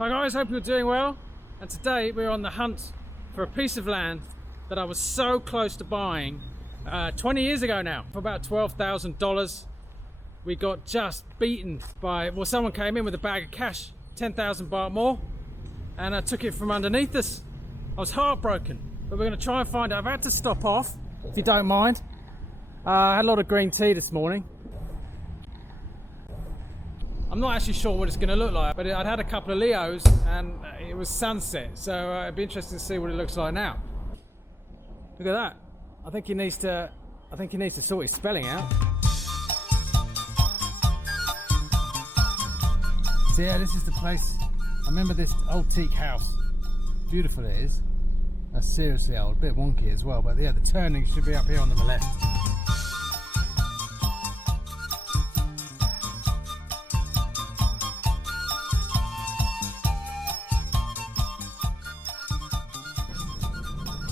Hi guys, hope you're doing well. And today we're on the hunt for a piece of land that I was so close to buying 20 years ago now for about $12,000. We got just beaten by, well, someone came in with a bag of cash, 10,000 baht more, and I took it from underneath us. I was heartbroken, but we're going to try and find it. I've had to stop off, if you don't mind. I had a lot of green tea this morning. I'm not actually sure what it's going to look like, but I'd had a couple of Leos and it was sunset, so it'd be interesting to see what it looks like now. Look at that. I think he needs to sort his spelling out. So yeah, this is the place. I remember this old teak house. Beautiful it is. That's seriously old, a bit wonky as well, but yeah, the turning should be up here on the left.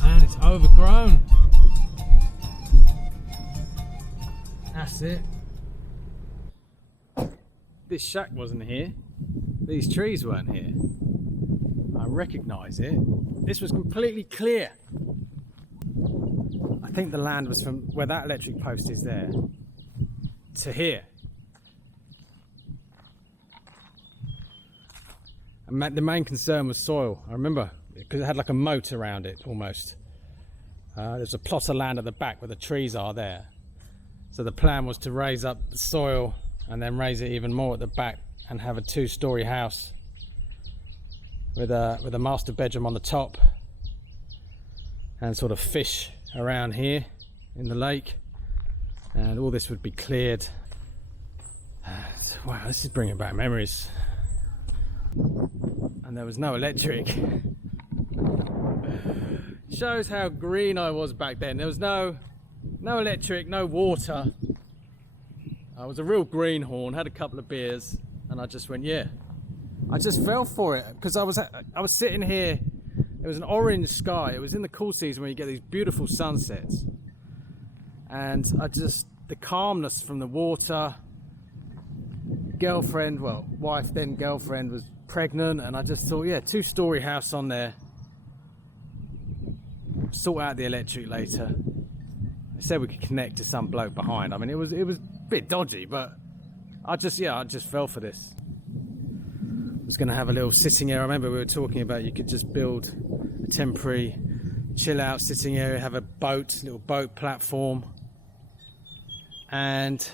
And it's overgrown. That's it. This shack wasn't here. These trees weren't here. I recognise it. This was completely clear. I think the land was from where that electric post is there to here. And the main concern was soil. I remember, because it had like a moat around it almost. There's a plot of land at the back where the trees are there. So the plan was to raise up the soil and then raise it even more at the back and have a two-story house with a master bedroom on the top and sort of fish around here in the lake, and all this would be cleared. Wow, this is bringing back memories. And there was no electric. Shows how green I was back then. There was no electric, no water. I was a real greenhorn, had a couple of beers, and I just went, yeah. I just fell for it because I was sitting here. It was an orange sky. It was in the cool season where you get these beautiful sunsets, and the calmness from the water. Girlfriend, well, wife then girlfriend, was pregnant, and I just thought, yeah, two-story house on there. Sort out the electric later. They said we could connect to some bloke behind. I mean, it was a bit dodgy, but I just fell for this. I was going to have a little sitting area. I remember we were talking about you could just build a temporary chill out sitting area, have a little boat platform, and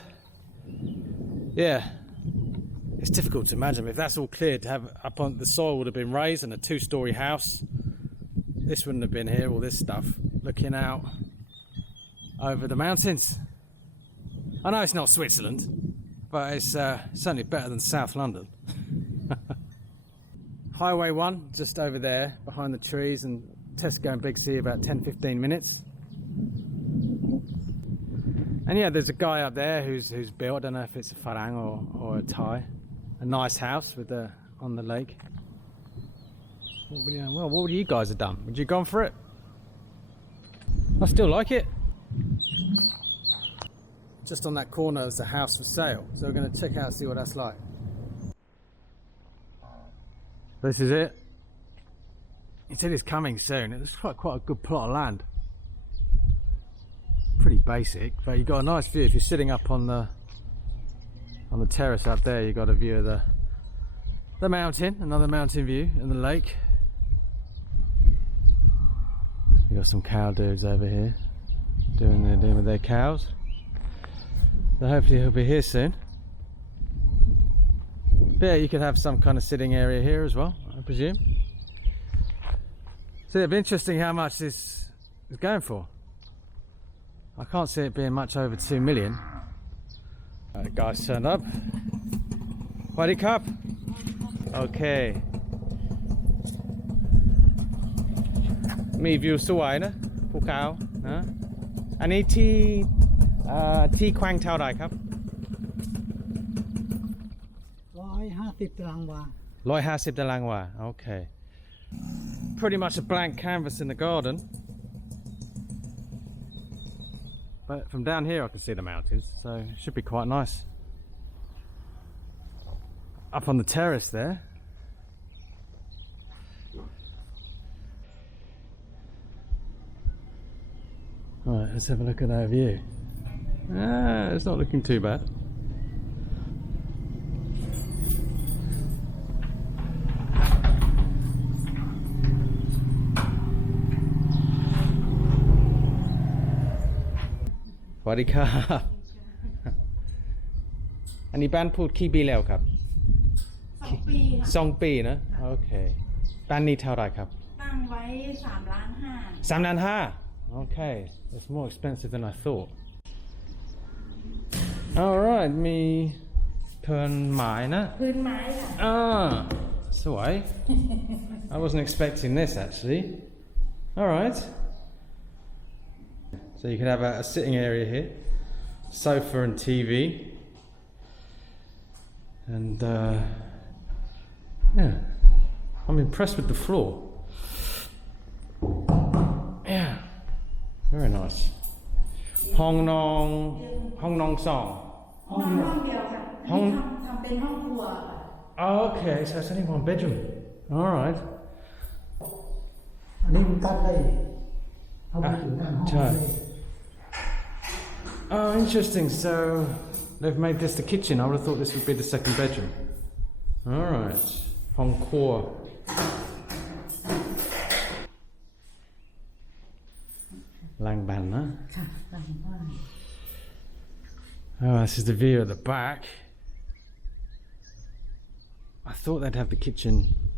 yeah, it's difficult to imagine. If that's all cleared, to have up on the soil would have been raised and a two-story house. This wouldn't have been here, all this stuff, looking out over the mountains. I know it's not Switzerland, but it's certainly better than South London. Highway 1, just over there, behind the trees, and Tesco and Big C about 10-15 minutes. And yeah, there's a guy up there who's built, I don't know if it's a Farang or a Thai, a nice house on the lake. Well, what would you guys have done? Would you have gone for it? I still like it. Just on that corner is the house for sale, so we're going to check out and see what that's like. This is it. He said it's coming soon. It looks like quite a good plot of land. Pretty basic, but you got a nice view. If you're sitting up on the terrace up there, you got a view of the mountain, another mountain view, and the lake. You got some cow dudes over here doing with their cows. So hopefully he'll be here soon. But yeah, you could have some kind of sitting area here as well, I presume. So it'd be interesting how much this is going for. I can't see it being much over 2 million. The guys turned up. Waddy cup. Okay. Me view สวยนะภูเขานะอันนี้ที่แขวงเท่าไหร่ครับ150 ตารางวา 150 ตารางวา okay. Pretty much a blank canvas in the garden, but from down here I can see the mountains, so it should be quite nice. Up on the terrace there, let's have a look at that view. It's not looking too bad. Sawasdee krap อันนี้บ้านพูดกี่ปีแล้วครับ 2 ปีค่ะ 2 ปีนะโอเคบ้านนี้เท่าไหรครับ ตั้งไว้3 ล้าน 5 3 ล้าน 5 okay it's more expensive than I thought alright มีเพิ่นไม้นะ พื้นไม้ค่ะ สวย I wasn't expecting this actually alright so you could have a sitting area here sofa and TV and yeah I'm impressed with the floor yeah very nice ห้องนอนสอง ห้องเดียวค่ะ ห้อง ทำเป็นห้องครัวค่ะ okay so it's only 1 bedroom alright อันนี้มันตัดได้เข้าไปถึงด้านห้อง ใช่ เลย oh interesting so they've made this the kitchen I would have thought this would be the 2nd bedroom alright ห้องครัวล้างบ้านนะ ค่ะหลังบ้าน oh this is the view at the back I thought they'd have the kitchen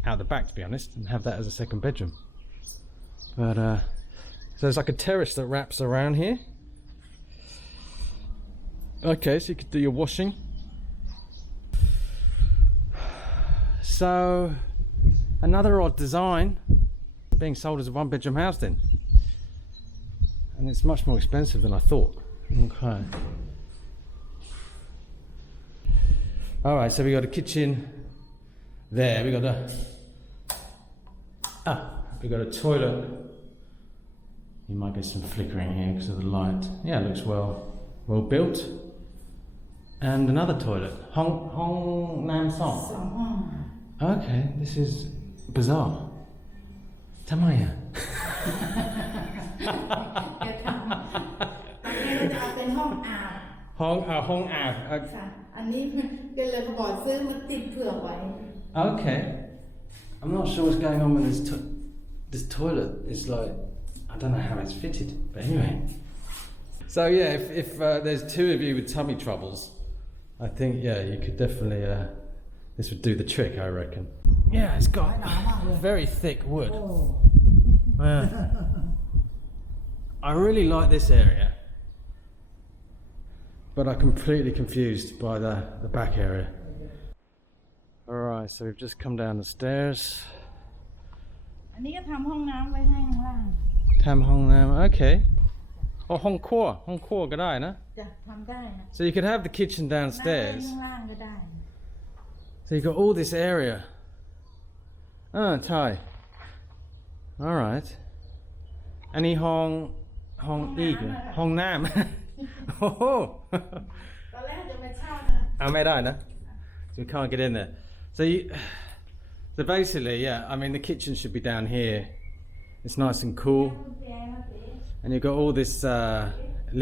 out the back to be honest and have that as a 2nd bedroom but so there's like a terrace that wraps around here okay so you could do your washing so another odd design being sold as a 1 bedroom house then and it's much more expensive than I thought okay alright so we got a kitchen there we got a toilet you might get some flickering here because of the light yeah it looks well built and another toilet ห้องน้ำสอง 2 ห้อง okay this is bizarre ทำไมอ่ะ เดี๋ยวทำอันนี้เราจะเอาเป็นห้องอาบ ห้องอาบ ค่ะ อันนี้ก็เลยบอกซื้อมาติดเผื่อไว้ okay I'm not sure what's going on with this toilet it's like I don't know how it's fitted but anyway so yeah if there's 2 of you with tummy troubles I think yeah you could definitely this would do the trick I reckon yeah it's got very thick wood โอ้ I really like this area but I'm completely confused by the back area alright so we've just come down the stairs อันนี้ก็ทำห้องน้ำไว้ให้ข้างล่าง ทำห้องน้ำ okay ห้องครัวก็ได้นะ จะทำได้นะ so you could have the kitchen นั่งไว้ downstairs ข้างล่างก็ได้ so you've got all this area Thai alright อันนี้ห้องอีกห้องน้ำ โอ้โห ตอนแรกจะไปเช่า เอาไม่ได้นะ so we can't get in there so basically yeah I mean the kitchen should be down here it's nice and cool and you've got all this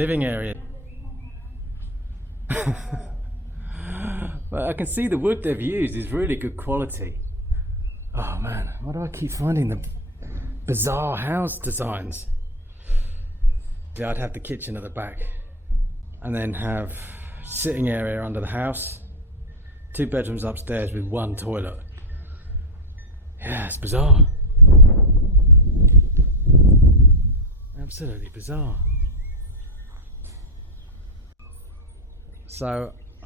living area but I can see the wood they've used is really good quality oh man why do I keep finding the bizarre house designs yeah I'd have the kitchen at the back and then have sitting area under the house 2 bedrooms upstairs with 1 toilet yeah it's bizarre absolutely bizarre so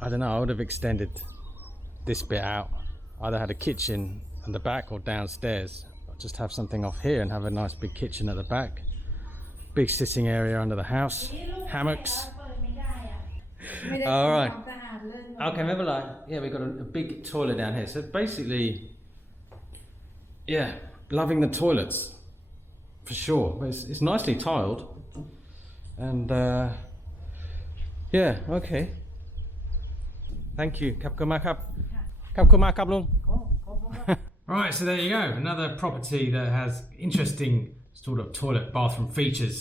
I don't know I would have extended this bit out either had a kitchen at the back or downstairs or just have something off here and have a nice big kitchen at the back big sitting area under the house hammocks ไม่ได้ all right ทำความสะอาดเลย okay remember like yeah we've got a big toilet down here so basically yeah loving the toilets for sure but it's nicely tiled and yeah okay thank you ขอบคุณมากครับขอบคุณมากครับลุง Right, so there you go. Another property that has interesting sort of toilet bathroom features.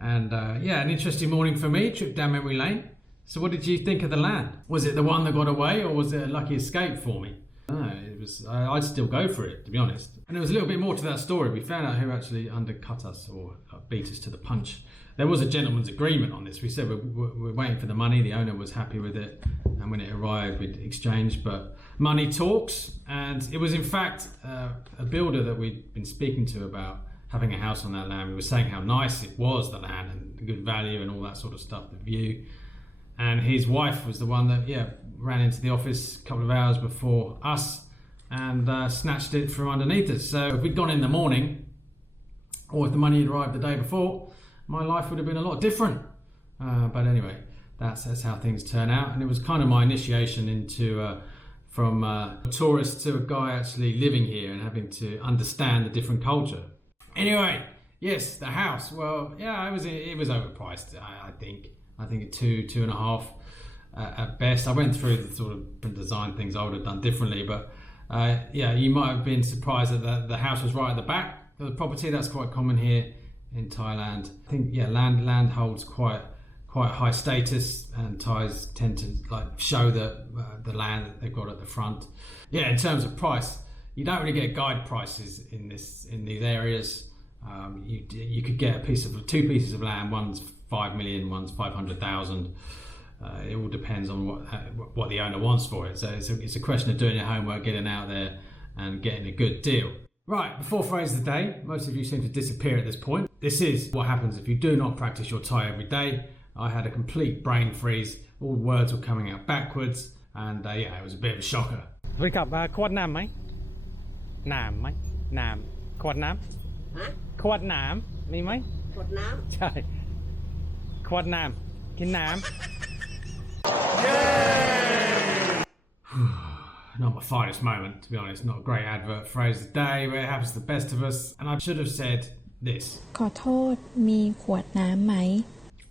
And yeah, an interesting morning for me, trip down memory lane. So what did you think of the land? Was it the one that got away, or was it a lucky escape for me? No, it was. I'd still go for it, to be honest. And there was a little bit more to that story. We found out who actually undercut us or beat us to the punch. There was a gentleman's agreement on this. We said we're waiting for the money. The owner was happy with it, and when it arrived, we'd exchange. But money talks, and it was in fact a builder that we'd been speaking to about having a house on that land. We were saying how nice it was, the land, and the good value and all that sort of stuff, the view. And his wife was the one that, ran into the office a couple of hours before us and snatched it from underneath us. So if we'd gone in the morning, or if the money had arrived the day before, my life would have been a lot different. But anyway, that's how things turn out. And it was kind of my initiation into from a tourist to a guy actually living here and having to understand the different culture. Anyway, yes, the house. Well, yeah, it was overpriced. I think at 2.5 at best. I went through the sort of design things I would have done differently, but yeah, you might have been surprised that the house was right at the back of the property. That's quite common here in Thailand. I think land holds quite high status, and Thais tend to show the land that they've got at the front. Yeah, in terms of price, you don't really get guide prices in these areas. You could get two pieces of land. One's 5 million, one's 500,000. It all depends on what the owner wants for it. So it's a question of doing your homework, getting out there and getting a good deal. Right, the fourth phrase of the day. Most of you seem to disappear at this point. This is what happens if you do not practice your Thai every day. I had a complete brain freeze. All words were coming out backwards, and yeah, it was a bit of a shocker. สวัสดีครับขวดน้ำไหมน้ำไหมน้ำขวดน้ำ ฮะ ขวดน้ำมีไหม ขวดน้ ใช่ขวดน้ำกินน้ำ Not my finest moment, to be honest. Not a great advert phrase of the day, but it happens to the best of us. And I should have said this. ขอโทษมีขวดน้ำไหม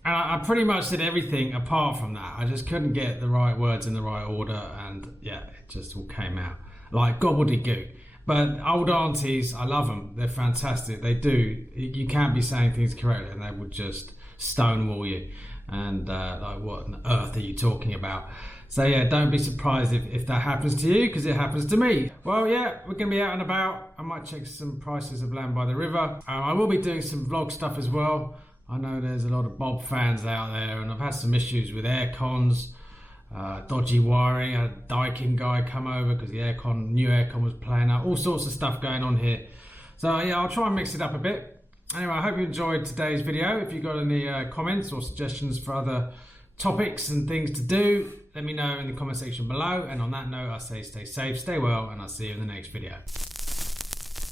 And I pretty much said everything apart from that. I just couldn't get the right words in the right order, and yeah, it just all came out like gobbledygook. But old aunties, I love them. They're fantastic. They do. You can't be saying things correctly, and they would just stonewall you. And like, what on earth are you talking about? So yeah, don't be surprised if that happens to you, because it happens to me. Well, yeah, we're going to be out and about. I might check some prices of land by the river. I will be doing some vlog stuff as well. I know there's a lot of Bob fans out there, and I've had some issues with air cons, dodgy wiring. I had a Daikin guy come over because the new aircon was playing up. All sorts of stuff going on here. So yeah, I'll try and mix it up a bit. Anyway, I hope you enjoyed today's video. If you've got any comments or suggestions for other topics and things to do, let me know in the comment section below. And on that note, I say stay safe, stay well, and I'll see you in the next video.